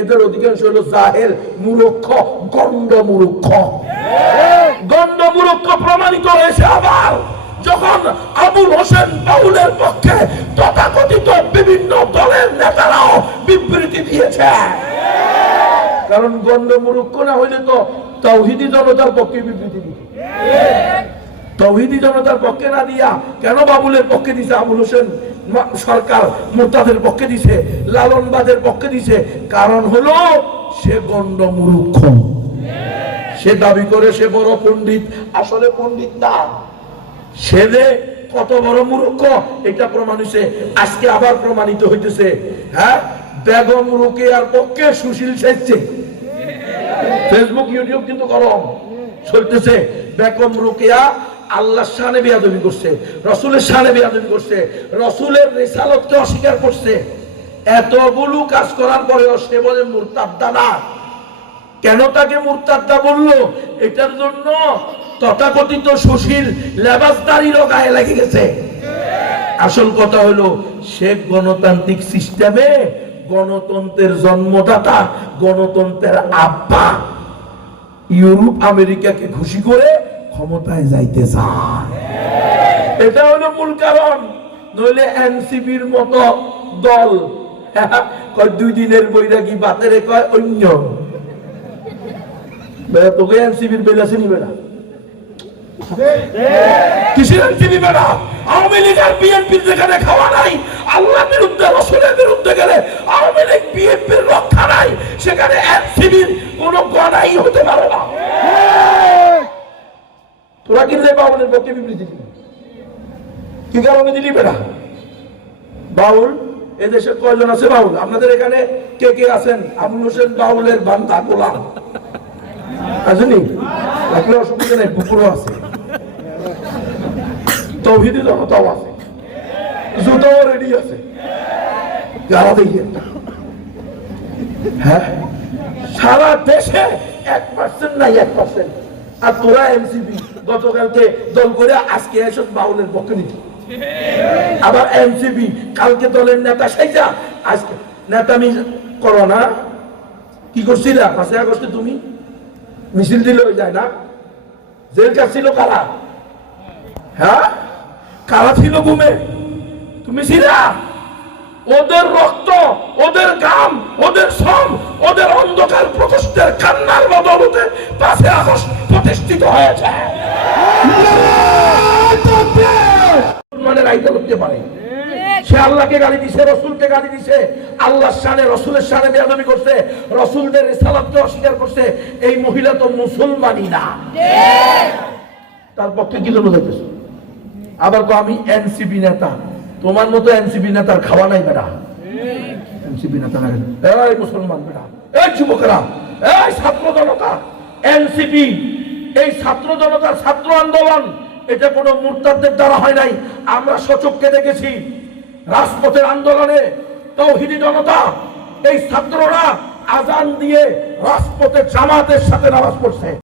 এদের অধিকাংশ হলো মূর্খ গণ্ড মূর্খ প্রমাণিত হয়েছে আবার। যখন আবুল হোসেন বাউলের পক্ষে তথাকথিত বিভিন্ন দলের নেতারাও বিবৃতি দিয়েছে। কারণ গণ্ড মূর্খ না হইলে তো তৌহিদি জনতার পক্ষে বিবৃতি দিত। তৌহিদি জনতার পক্ষে না দিয়া কেন বাবুলের পক্ষে দিছে আবুল হোসেন? সরকার মোর্তাদের পক্ষে দিছে, লালনবাদের পক্ষে দিছে। কারণ হলো, সে গণ্ড মূর্খ। সে দাবি করে সে বড় পণ্ডিত। আসলে পণ্ডিত না। সে যে কত বড় মূর্খ, এটা প্রমাণ হয়েছে আজকে আবার প্রমাণিত হইতেছে। হ্যাঁ বেগম রুকিয়ার পক্ষে সুশীল সেজছে। ফেসবুক, ইউটিউব কিন্তু গরম। চলতেছে। বেগম রুকিয়া আল্লাহর শানে বেয়াদবি করছে, রসুলের শানে বেয়াদবি করছে, রসুলের রেসালতকে অস্বীকার করছে। এতগুলো কাজ করার পরেও সে বলে মুরতাদ্দা না। কেন তাকে মুরতাদ্দা বলল? এটার জন্য তথাকথিত সুশীল লেবাসদারিরও গায়ে লেগে গেছে। আসল কথা হলো, সে গণতান্ত্রিক সিস্টেমে গণতন্ত্রের জন্মদাতা, গণতন্ত্রের আব্বা। ইউরোপ আমেরিকাকে খুশি করে ক্ষমতায় যাইতে চায় এটা হলো মূল কারণ। নইলে এনসিপির মতো দল দুই দিনের বৈরাগী বাতেরে কয় অন্য। তোকে এনসিপির বেলাসে নিবে না। কিসের এনসিপি বেটা আওয়ামী লীগ আর বিএনপির যেখানে খাওয়া নাই রক্ষা নাই, সেখানে এনসিপির কোনো গণাই হতে পারে না তোরা বাউলের পক্ষে বিবৃতি দিবি। কি কারণে দিলি বেটা বাউল, এদেশে কয়জন আছে বাউল? আপনাদের এখানে কে কে আছেন? আবুল হোসেন বাউলের বান্দা, গোলাম। আসেনি? থাকলে অসুবিধা নেই পুকুরও আছে। তৌহিদি জনতাও আছে। জুতাও রেডি আছে। যারা দেখি হ্যাঁ? সারা দেশে এক পার্সেন্ট নাই, এক পার্সেন্ট আর তোরা এনসিপি গতকালকে দল করে আজকে এসব বাউলের পক্ষে নিতে। আবার এনসিপি কালকে দলের নেতা সাইজা, আজকে। নেতামি করো না। কি করছিলা? পাঁচই আগস্টে তুমি? মিছিল দিলে যায় না? জেল ছিল কারা? হ্যাঁ? কারা ছিল ঘুমে তুমি ছিলা? ওদের রক্ত, ওদের গাম ওদের শ্রম, ওদের অন্ধকার হয়েছে সে আল্লাহকে গালি দিছে, রসুলকে গালি দিছে, আল্লাহর শানে, রসুলের শানে বেয়াদবি করছে, রসুলদের রিসালাতকে অস্বীকার করছে। এই মহিলা তো মুসলমানই না। তার পক্ষে কি জন্য আবার তো আমি এনসিপি নেতা। তোমার মতো এনসিপি নেতার খাওয়া নাই বেড়া। এনসিপি নেতা এই মুসলমান বেড়া। এই যুবকরা, এই ছাত্র জনতা, এনসিপি এই ছাত্র জনতার ছাত্র আন্দোলন, এটা কোনো মুরতাদের দ্বারা হয় নাই। আমরা সচককে দেখেছি, রাজপথের আন্দোলনে তৌহিদি জনতা, এই ছাত্ররা আজান দিয়ে রাজপথে জামাতের সাথে নামাজ পড়ছে।